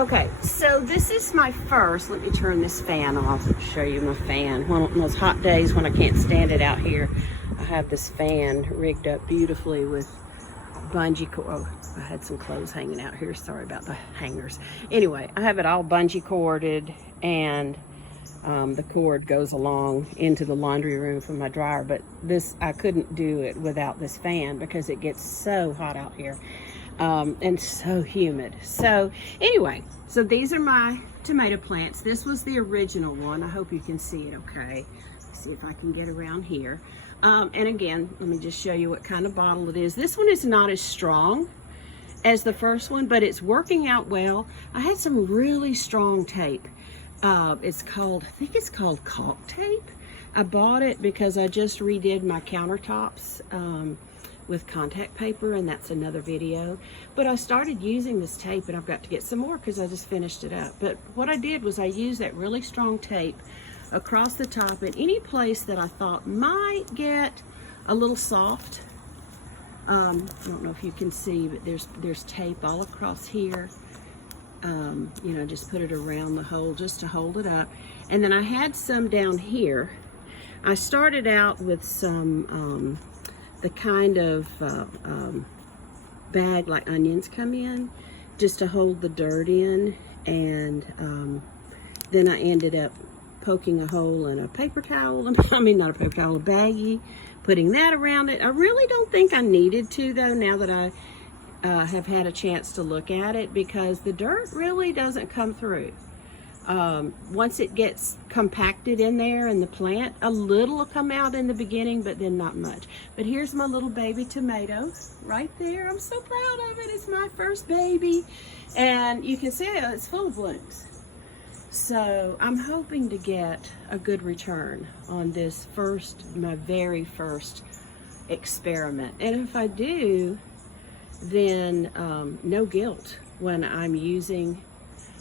Okay, so this is my first, let me turn this fan off, show you my fan. One of those hot days when I can't stand it out here, I have this fan rigged up beautifully with bungee cord. Oh, I had some clothes hanging out here, sorry about the hangers. Anyway, I have it all bungee corded, and the cord goes along into the laundry room for my dryer, but this, I couldn't do it without this fan because it gets so hot out here. And so humid. So anyway, so these are my tomato plants. This was the original one. I hope you can see it okay. Let's see if I can get around here. And again, let me just show you what kind of bottle it is. This one is not as strong as the first one, but it's working out well. I had some really strong tape. It's called, I think it's called caulk tape. I bought it because I just redid my countertops with contact paper, and that's another video. But I started using this tape, and I've got to get some more because I just finished it up. But what I did was I used that really strong tape across the top at any place that I thought might get a little soft. I don't know if you can see, but there's tape all across here. You know, just put it around the hole just to hold it up. And then I had some down here. I started out with some the kind of bag like onions come in, just to hold the dirt in, and then I ended up poking a hole in a paper towel, I mean not a paper towel, a baggie, putting that around it. I really don't think I needed to though, now that I have had a chance to look at it, because the dirt really doesn't come through. Once it gets compacted in there in the plant, a little will come out in the beginning, but then not much. But here's my little baby tomato right there. I'm so proud of it. It's my first baby, and you can see it's full of blooms. So I'm hoping to get a good return on this my very first experiment. And if I do, then no guilt when I'm using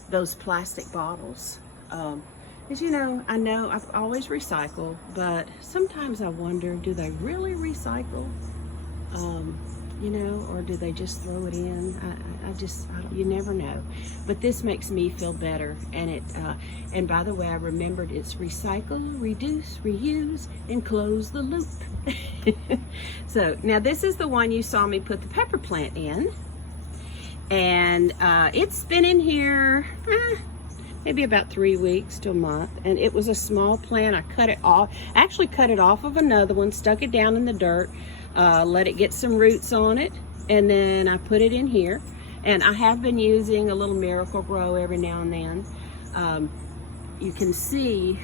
those plastic bottles. As you know, I always recycle, but sometimes I wonder, do they really recycle? You know, or do they just throw it in? You never know. But this makes me feel better. And and by the way, I remembered it's recycle, reduce, reuse, and close the loop. So now this is the one you saw me put the pepper plant in. And it's been in here maybe about 3 weeks to a month, and it was a small plant. I cut it off, actually cut it off of another one, stuck it down in the dirt, let it get some roots on it, and then I put it in here. And I have been using a little Miracle-Gro every now and then. You can see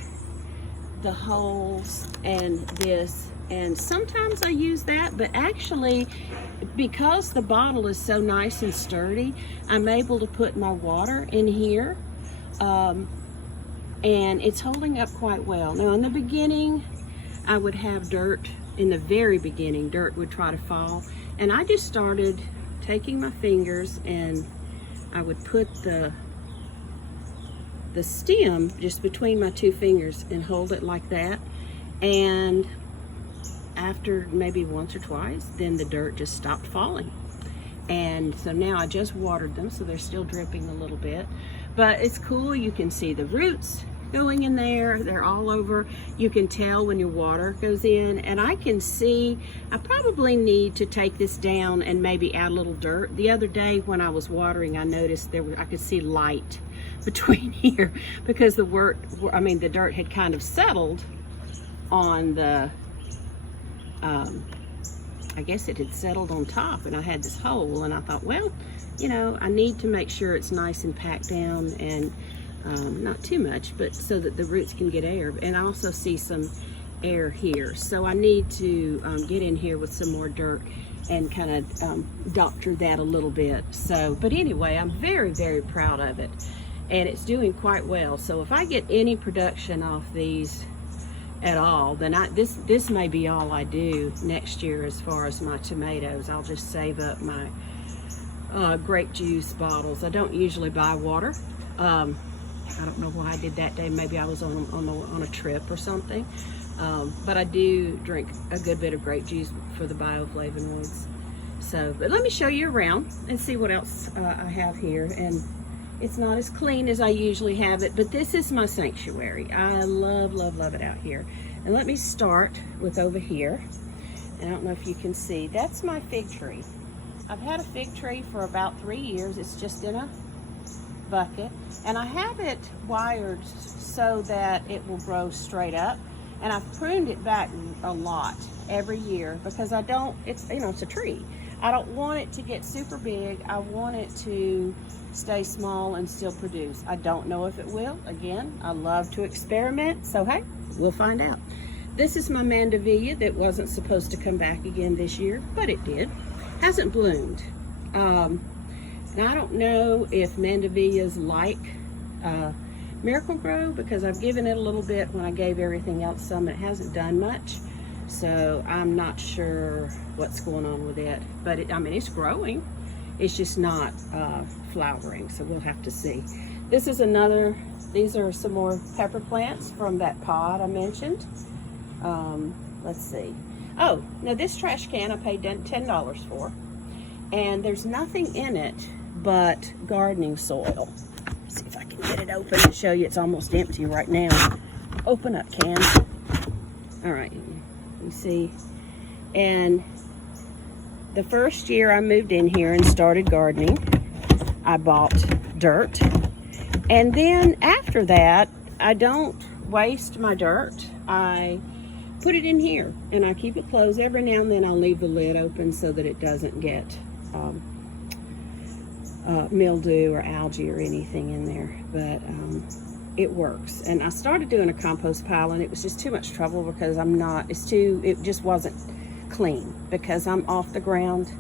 the holes and this, and sometimes I use that, but actually, because the bottle is so nice and sturdy, I'm able to put my water in here, and it's holding up quite well. Now in the beginning, I would have dirt, in the very beginning, dirt would try to fall, and I just started taking my fingers, and I would put the stem just between my two fingers and hold it like that, and after maybe once or twice, then the dirt just stopped falling. And so now I just watered them, so they're still dripping a little bit, but it's cool. You can see the roots going in there. They're all over. You can tell when your water goes in, and I can see I probably need to take this down and maybe add a little dirt. The other day when I was watering, I noticed I could see light between here, because the dirt had kind of settled on the I guess it had settled on top, and I had this hole, and I thought, well, you know, I need to make sure it's nice and packed down, and not too much, but so that the roots can get air. And I also see some air here, so I need to get in here with some more dirt and kind of doctor that a little bit. So, but anyway, I'm very, very proud of it, and it's doing quite well. So if I get any production off these at all, then this may be all I do next year as far as my tomatoes. I'll just save up my grape juice bottles. I don't usually buy water. I don't know why I did that day. Maybe I was on a trip or something. But I do drink a good bit of grape juice for the bioflavonoids. So, but let me show you around and see what else I have here. And It's not as clean as I usually have it, but this is my sanctuary. I love, love, love it out here. And let me start with over here. And I don't know if you can see, that's my fig tree. I've had a fig tree for about 3 years. It's just in a bucket. And I have it wired so that it will grow straight up. And I've pruned it back a lot every year because I don't, it's, you know, it's a tree. I don't want it to get super big. I want it to stay small and still produce. I don't know if it will. Again, I love to experiment. So hey, we'll find out. This is my Mandevilla that wasn't supposed to come back again this year, but it did. Hasn't bloomed. And I don't know if Mandevillas like Miracle-Gro because I've given it a little bit when I gave everything else some. It hasn't done much. So I'm not sure what's going on with it. But it, I mean, it's growing. It's just not flowering. So we'll have to see. This is another, these are some more pepper plants from that pod I mentioned. Let's see. Oh, now this trash can I paid $10 for. And there's nothing in it but gardening soil. Let's see if I can get it open and show you. It's almost empty right now. Open up, can. All right, you see. And the first year I moved in here and started gardening, I bought dirt. And then after that, I don't waste my dirt. I put it in here and I keep it closed. Every now and then I'll leave the lid open so that it doesn't get mildew or algae or anything in there, but it works. And I started doing a compost pile and it was just too much trouble because it just wasn't clean because I'm off the ground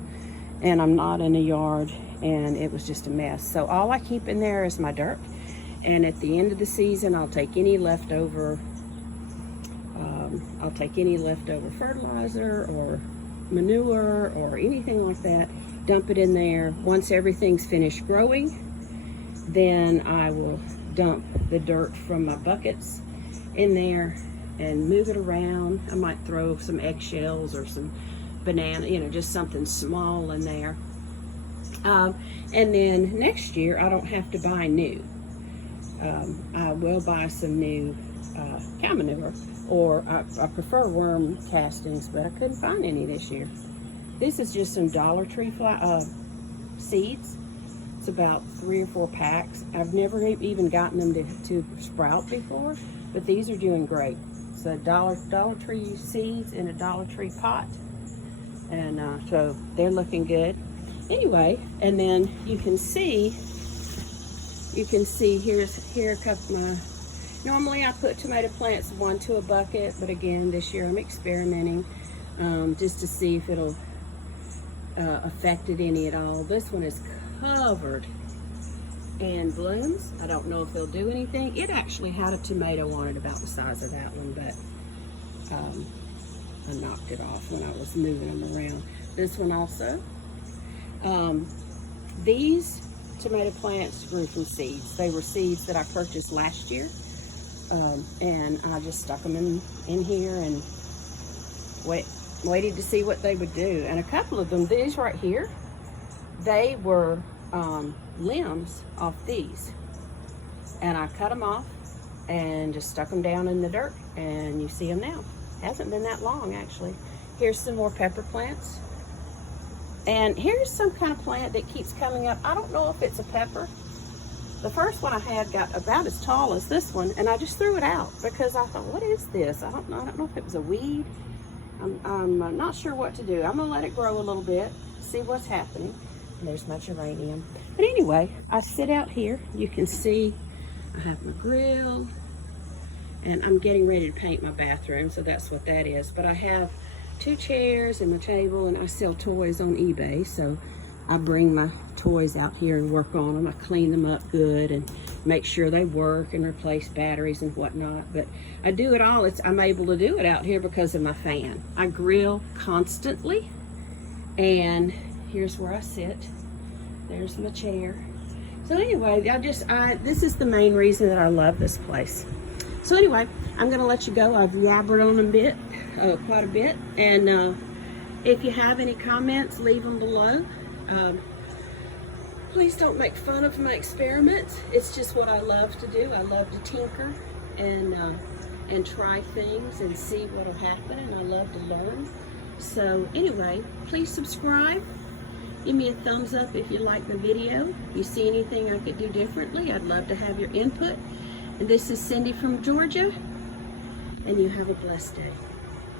and I'm not in a yard and it was just a mess. So all I keep in there is my dirt, and at the end of the season I'll take any leftover fertilizer or manure or anything like that, dump it in there. Once everything's finished growing, then I will dump the dirt from my buckets in there and move it around. I might throw some eggshells or some banana, you know, just something small in there. And then next year I don't have to buy new. I will buy some new cow manure, or I prefer worm castings, but I couldn't find any this year. This is just some Dollar Tree seeds. It's about 3 or 4 packs. I've never even gotten them to sprout before, but these are doing great. It's a Dollar Tree seeds in a Dollar Tree pot, and so they're looking good. Anyway, and then you can see here a couple of my. Normally I put tomato plants 1 to a bucket, but again this year I'm experimenting just to see if it'll affect it any at all. This one is covered in blooms. I don't know if they'll do anything. It actually had a tomato on it about the size of that one, but I knocked it off when I was moving them around. This one also. These tomato plants grew from seeds. They were seeds that I purchased last year. And I just stuck them in here and waited to see what they would do. And a couple of them, these right here, they were limbs off these. And I cut them off and just stuck them down in the dirt, and you see them now. Hasn't been that long, actually. Here's some more pepper plants. And here's some kind of plant that keeps coming up. I don't know if it's a pepper. The first one I had got about as tall as this one, and I just threw it out because I thought, what is this? I don't know if it was a weed. I'm not sure what to do. I'm gonna let it grow a little bit, see what's happening. And there's my geranium. But anyway, I sit out here. You can see I have my grill, and I'm getting ready to paint my bathroom, so that's what that is. But I have 2 chairs and my table, and I sell toys on eBay, so I bring my toys out here and work on them. I clean them up good and make sure they work and replace batteries and whatnot. But I do it all. I'm able to do it out here because of my fan. I grill constantly, and here's where I sit. There's my chair. So anyway, this is the main reason that I love this place. So anyway, I'm gonna let you go. I've yabbered on a bit, quite a bit. And if you have any comments, leave them below. Please don't make fun of my experiments. It's just what I love to do. I love to tinker and try things and see what'll happen, and I love to learn. So anyway, please subscribe. Give me a thumbs up if you like the video. If you see anything I could do differently, I'd love to have your input. And this is Cindy from Georgia, and you have a blessed day.